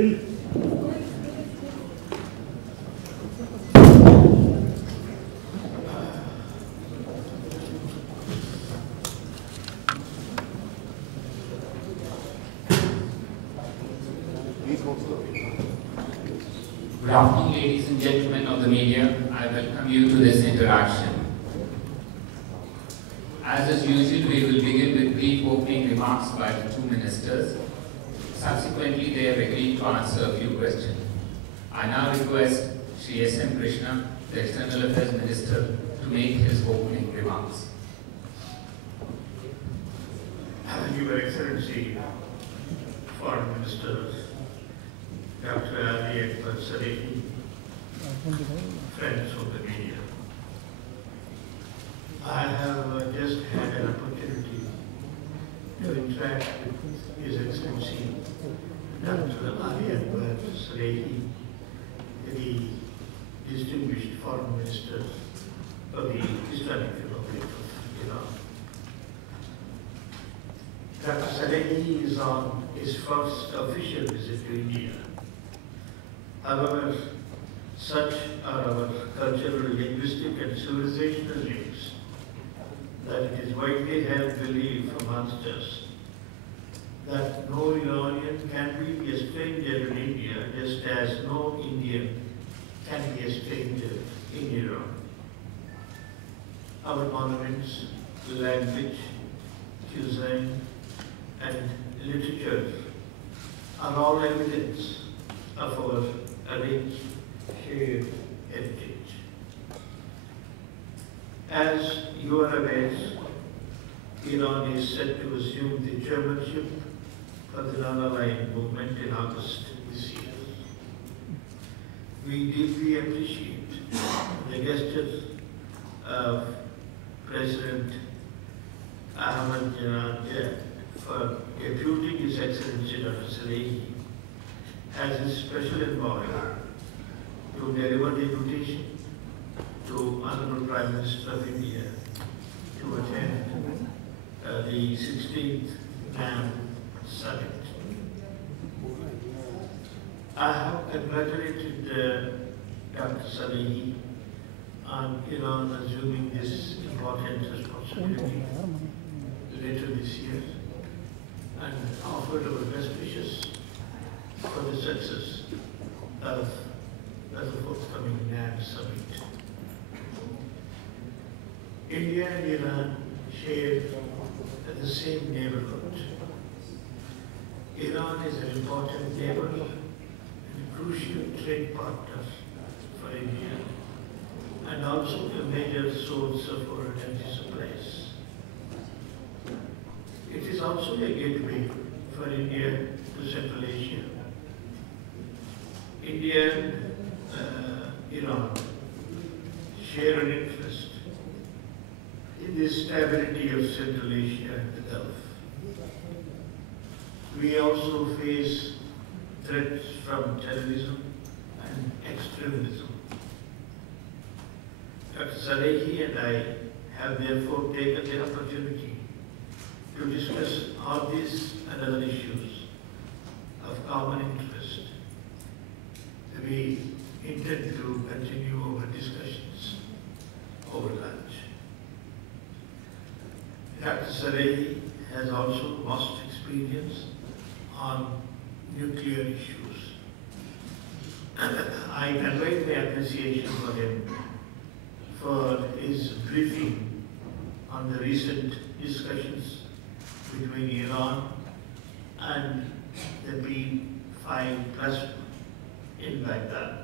Good afternoon, ladies and gentlemen of the media. I welcome you to this interaction. As is usual, we will begin with brief opening remarks by the two ministers. Subsequently, they have agreed to answer a few questions. I now request Shri S.M. Krishna, the External Affairs Minister, to make his opening remarks. Your Excellency, Foreign Ministers, Dr. Ali Akbar Salehi, friends of the media. I have just had an opportunity to interact with His Excellency Dr. Ali Akbar Salehi, the distinguished Foreign Minister of the Islamic Republic of Iran. Dr. Salehi is on his first official visit to India. However, such are our cultural, linguistic and civilizational links that it is widely held belief amongst us that no Iranian can be a stranger in India, just as no Indian can be a stranger in Iran. Our monuments, language, cuisine and literature are all evidence of our rich, shared heritage. As you are aware, Iran is set to assume the chairmanship for the non-aligned movement in August this year. We deeply appreciate the gesture of President Ahmadinejad for deputing His Excellency Dr. Salehi as his special envoy to deliver the invitation to Honorable Prime Minister of India to attend the 16th EAM Summit. I have congratulated Dr. Salehi on Iran assuming this important responsibility later this year and offered our best wishes for the success of the forthcoming EAM Summit. India and Iran share the same neighborhood. Iran is an important neighbor and a crucial trade partner for India and also a major source of our energy supplies. It is also a gateway for India to Central Asia. India and Iran share an interest in the stability of Central Asia and the Gulf. We also face threats from terrorism and extremism. Dr. Salehi and I have therefore taken the opportunity to discuss all these and other issues of common interest. We intend to continue our discussions over lunch. Dr. Salehi has also vast experience on nuclear issues. I convey my appreciation for him for his briefing on the recent discussions between Iran and the P5+ in Baghdad.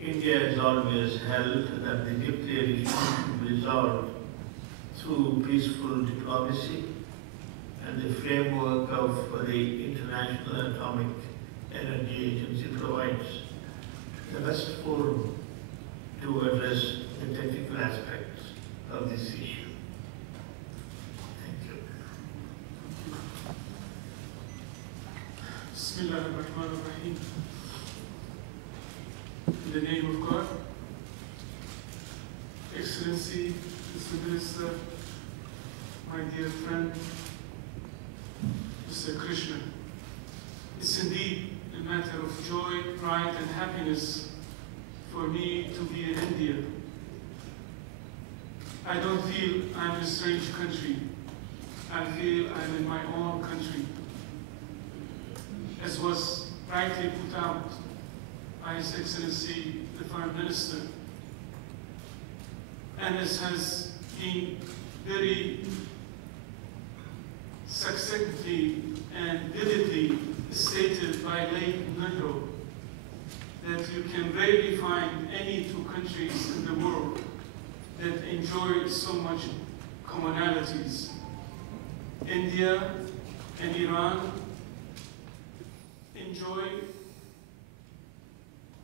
India has always held that the nuclear issue should be resolved through peaceful diplomacy and the framework of the International Atomic Energy Agency provides the best forum to address the technical aspects of this issue. Thank you. Bismillahirrahmanirrahim. In the name of God, Excellency, Mr. Minister, my dear friend, Mr. Krishna, it's indeed a matter of joy, pride, and happiness for me to be in India. I don't feel I'm in a strange country. I feel I'm in my own country. As was rightly put out by His Excellency the Prime Minister, and as has been very succinctly and vividly stated by late Nehru, that you can rarely find any two countries in the world that enjoy so much commonalities. India and Iran enjoy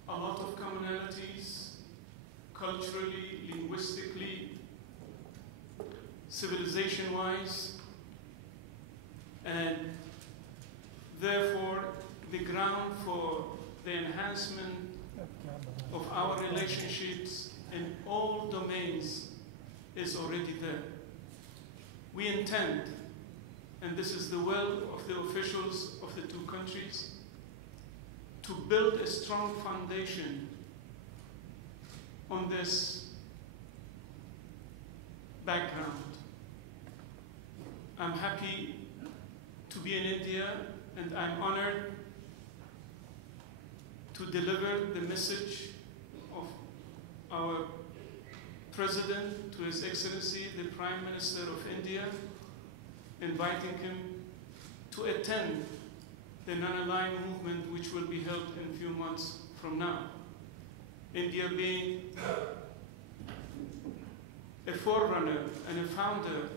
a lot of commonalities, culturally, linguistically, civilization-wise, and therefore the ground for the enhancement of our relationships in all domains is already there. We intend, and this is the will of the officials of the two countries, to build a strong foundation on this background. I'm happy to be in India, and I'm honored to deliver the message of our President to His Excellency, the Prime Minister of India, inviting him to attend the non-aligned movement, which will be held in a few months from now. India being a forerunner and a founder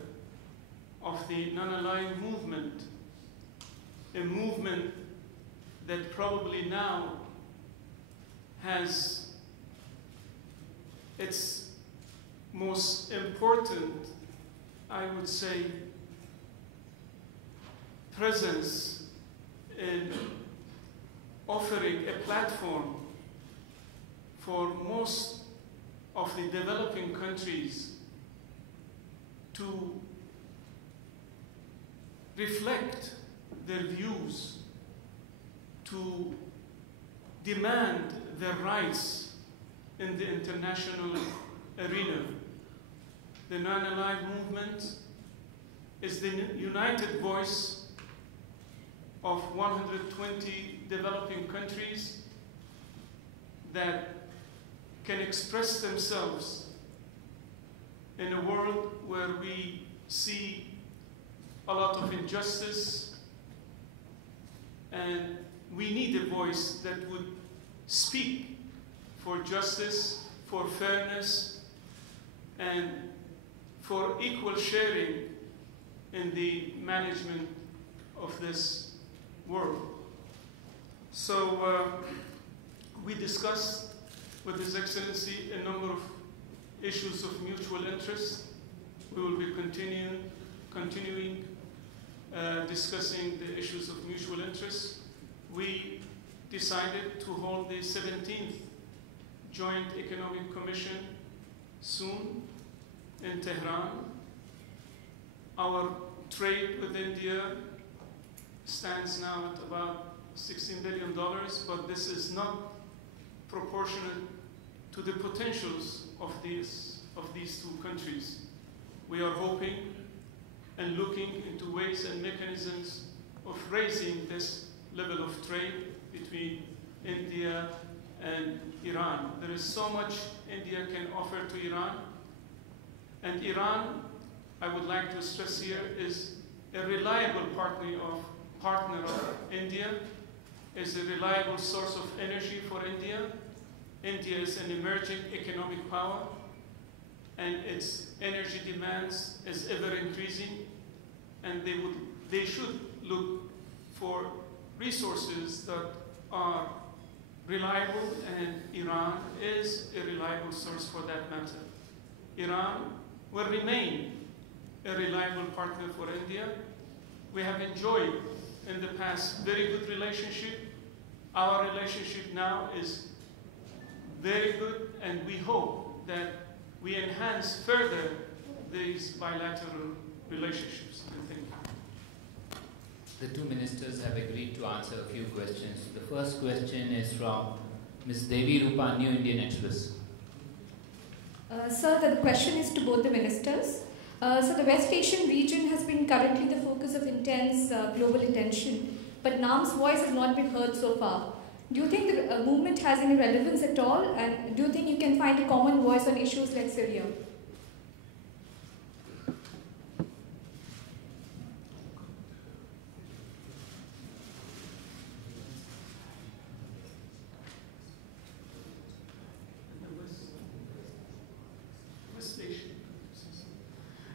of the non-aligned movement, a movement that probably now has its most important, I would say, presence in offering a platform for most of the developing countries to reflect their views, to demand their rights in the international arena. The non-aligned movement is the united voice of 120 developing countries that can express themselves in a world where we see a lot of injustice, and we need a voice that would speak for justice, for fairness, and for equal sharing in the management of this world. So we discussed with His Excellency a number of issues of mutual interest. We will be continuing discussing the issues of mutual interest. We decided to hold the 17th Joint Economic Commission soon in Tehran. Our trade with India stands now at about $16 billion, but this is not proportionate to the potentials of these two countries. We are hoping and looking into ways and mechanisms of raising this level of trade between India and Iran. There is so much India can offer to Iran, and Iran, I would like to stress here, is a reliable partner of India, is a reliable source of energy for India. India is an emerging economic power, and its energy demands is ever increasing, and they should look for resources that are reliable, and Iran is a reliable source for that matter. Iran will remain a reliable partner for India. We have enjoyed in the past very good relationship. Our relationship now is very good, and we hope that we enhance further these bilateral relationships. Thank you. The two ministers have agreed to answer a few questions. The first question is from Ms. Devi Rupa, New Indian Express. Sir, the question is to both the ministers. So the West Asian region has been currently the focus of intense global attention, but NAM's voice has not been heard so far. Do you think the movement has any relevance at all, and do you think you can find a common voice on issues like Syria?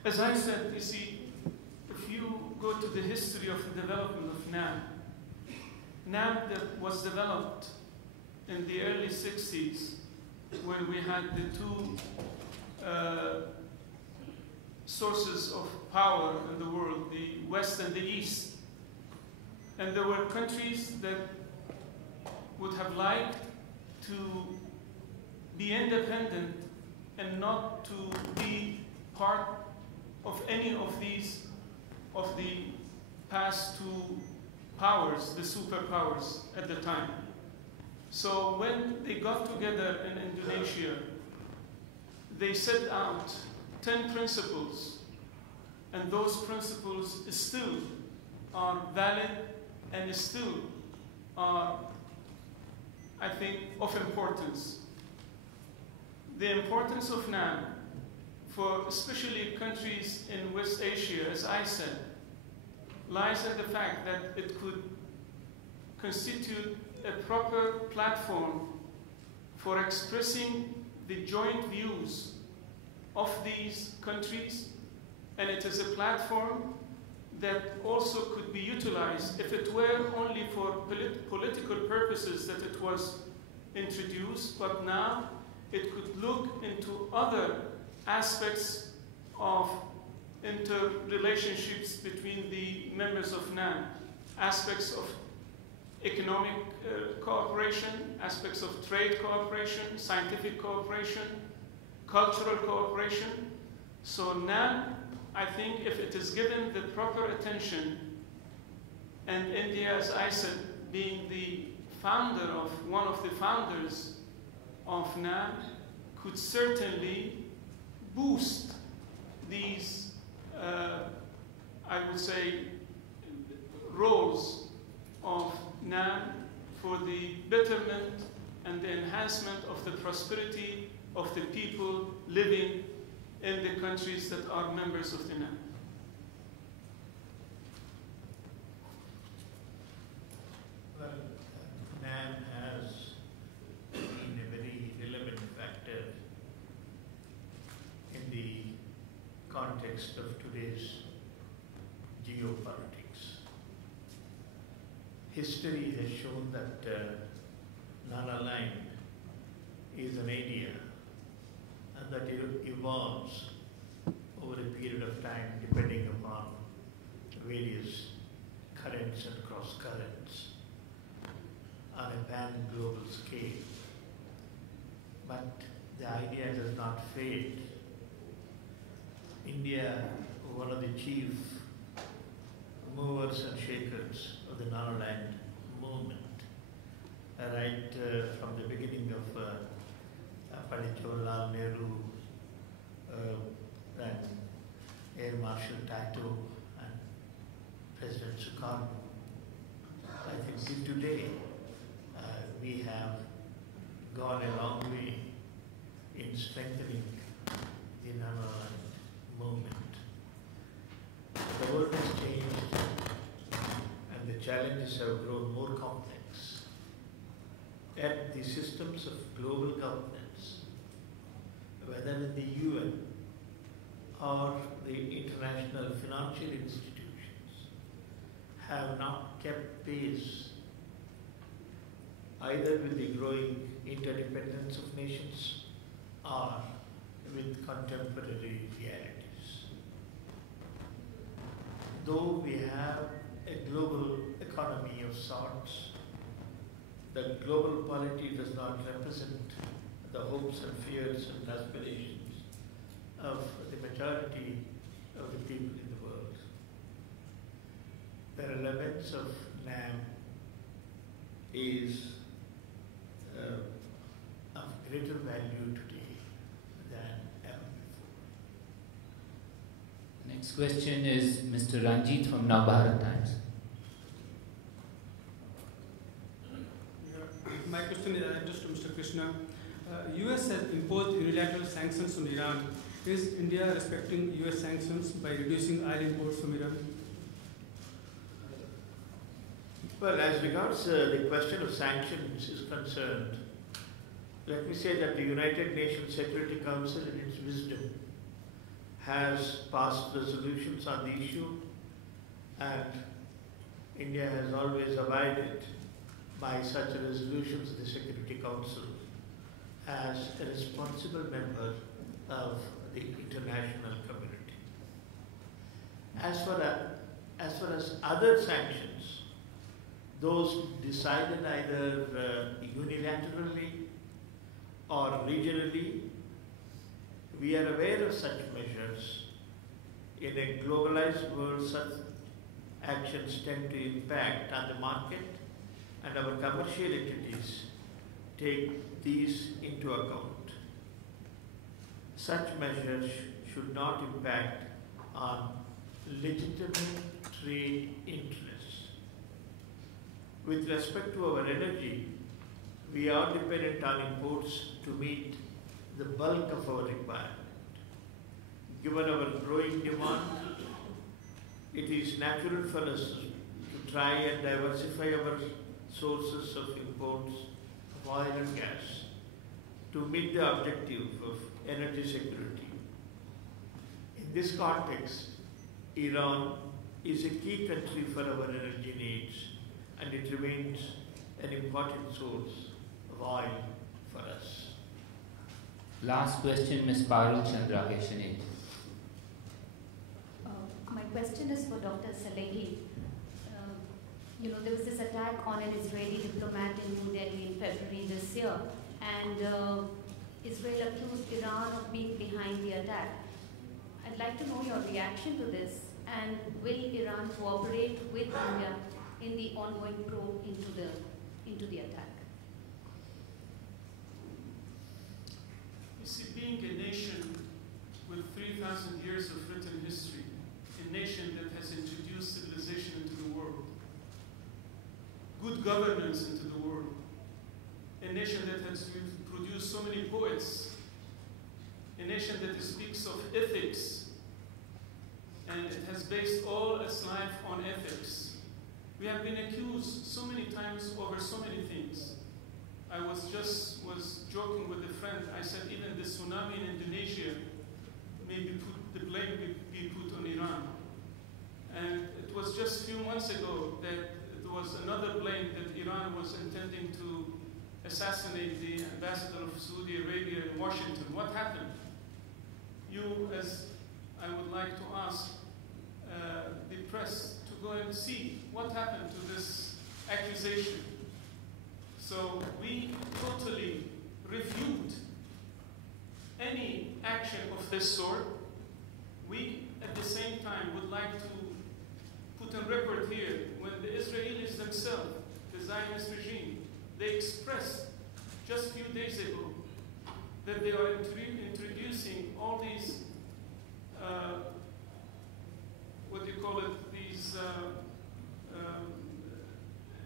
As I said, you see, if you go to the history of the development of NAM was developed in the early 60s when we had the two sources of power in the world, the West and the East. And there were countries that would have liked to be independent and not to be part of any of these, of the past two powers, the superpowers at the time. So when they got together in Indonesia, they set out 10 principles, and those principles still are valid and still are, I think, of importance. The importance of NAM for especially countries in West Asia, as I said, lies in the fact that it could constitute a proper platform for expressing the joint views of these countries, and it is a platform that also could be utilized if it were only for political purposes that it was introduced, but now it could look into other aspects of interrelationships between the members of NAM, aspects of economic cooperation, aspects of trade cooperation, scientific cooperation, cultural cooperation. So NAM, I think if it is given the proper attention, and India, as I said, being the founder of, one of the founders of NAM, could certainly boost these, I would say, roles of NAM for the betterment and the enhancement of the prosperity of the people living in the countries that are members of the NAM. Well, NAM has been a very relevant factor in the context of today's geopolitics. History has shown that non-aligned is an idea and that it evolves over a period of time depending upon various currents and cross-currents on a pan-global scale. But the idea does not fade. India, one of the chief movers and shakers of the non-aligned movement, right from the beginning of Pandit Jawaharlal Nehru, then Air Marshal Tito and President Sukarno. I think till today we have gone a long way in strengthening the non-aligned movement. The world has changed and the challenges have grown more complex. Yet the systems of global governance, whether in the UN or the international financial institutions, have not kept pace either with the growing interdependence of nations or with contemporary realities. Though we have a global economy of sorts, the global polity does not represent the hopes and fears and aspirations of the majority of the people in the world. the relevance of NAM is of greater value today than ever before. Next question is Mr. Ranjit from Navbharat Times. My question is addressed to Mr. Krishna. US has imposed unilateral sanctions on Iran. Is India respecting US sanctions by reducing oil imports from Iran? Well, as regards the question of sanctions is concerned, let me say that the United Nations Security Council, in its wisdom, has passed resolutions on the issue, and India has always abided by such resolutions of the Security Council as a responsible member of the international community. As far as other sanctions, those decided either unilaterally or regionally, we are aware of such measures. In a globalized world, such actions tend to impact on the market, and our commercial entities take these into account. Such measures should not impact on legitimate trade interests. With respect to our energy, we are dependent on imports to meet the bulk of our requirement. Given our growing demand, it is natural for us to try and diversify our sources of imports of oil and gas to meet the objective of energy security. In this context, Iran is a key country for our energy needs, and it remains an important source of oil for us. Last question, Ms. Parul Chandra, Asian Aid. My question is for Dr. Salehi. There was this attack on an Israeli diplomat in New Delhi in February this year, and Israel accused Iran of being behind the attack. I'd like to know your reaction to this, and will Iran cooperate with India in the ongoing probe into the attack? You see, being a nation with 3,000 years of written history, a nation that has introduced civilization into the world, good governance into the world, a nation that has produced so many poets, a nation that speaks of ethics, and it has based all its life on ethics. We have been accused so many times over so many things. I was joking with a friend. I said even the tsunami in Indonesia the blame be put on Iran. And it was just a few months ago that there was another blame that Iran was intending to assassinate the ambassador of Saudi Arabia in Washington. What happened? I would like to ask the press to go and see what happened to this accusation. So we totally refute any action of this sort. We, at the same time, would like to put on record here, when the Israelis themselves, the Zionist regime, they expressed just a few days ago that they are introducing all these, these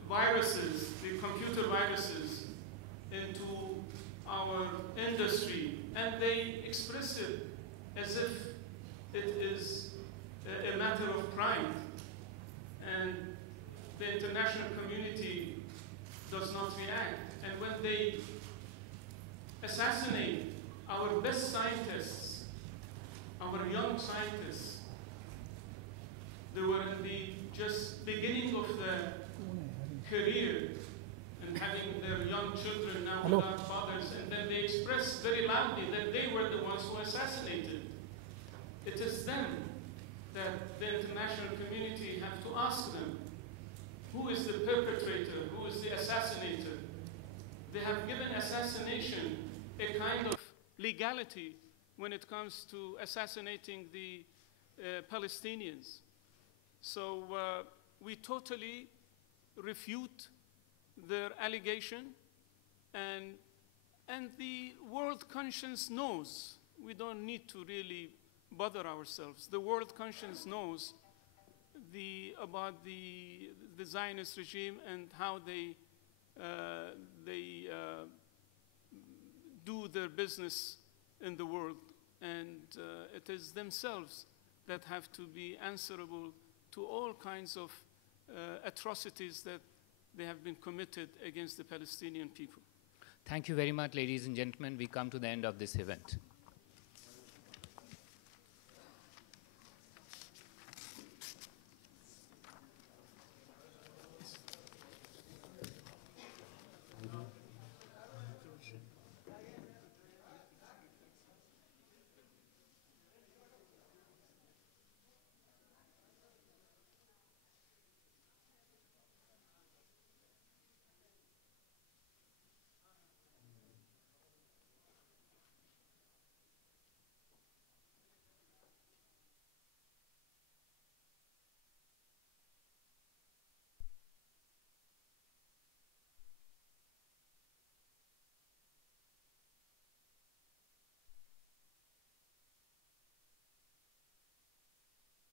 viruses, the computer viruses, into our industry, and they express it as if it is a matter of pride, and the international community does not react. And when they assassinate our best scientists, our young scientists, they were in the just beginning of the career and having their young children now without fathers, and then they expressed very loudly that they were the ones who assassinated. It is then that the international community have to ask them, who is the perpetrator, who is the assassinator? They have given assassination a kind of legality when it comes to assassinating the Palestinians. So we totally refute their allegation, and the world conscience knows. We don't need to really bother ourselves. The world conscience knows about the Zionist regime and how they do their business in the world. And it is themselves that have to be answerable to all kinds of atrocities that they have been committed against the Palestinian people. Thank you very much, ladies and gentlemen. We come to the end of this event.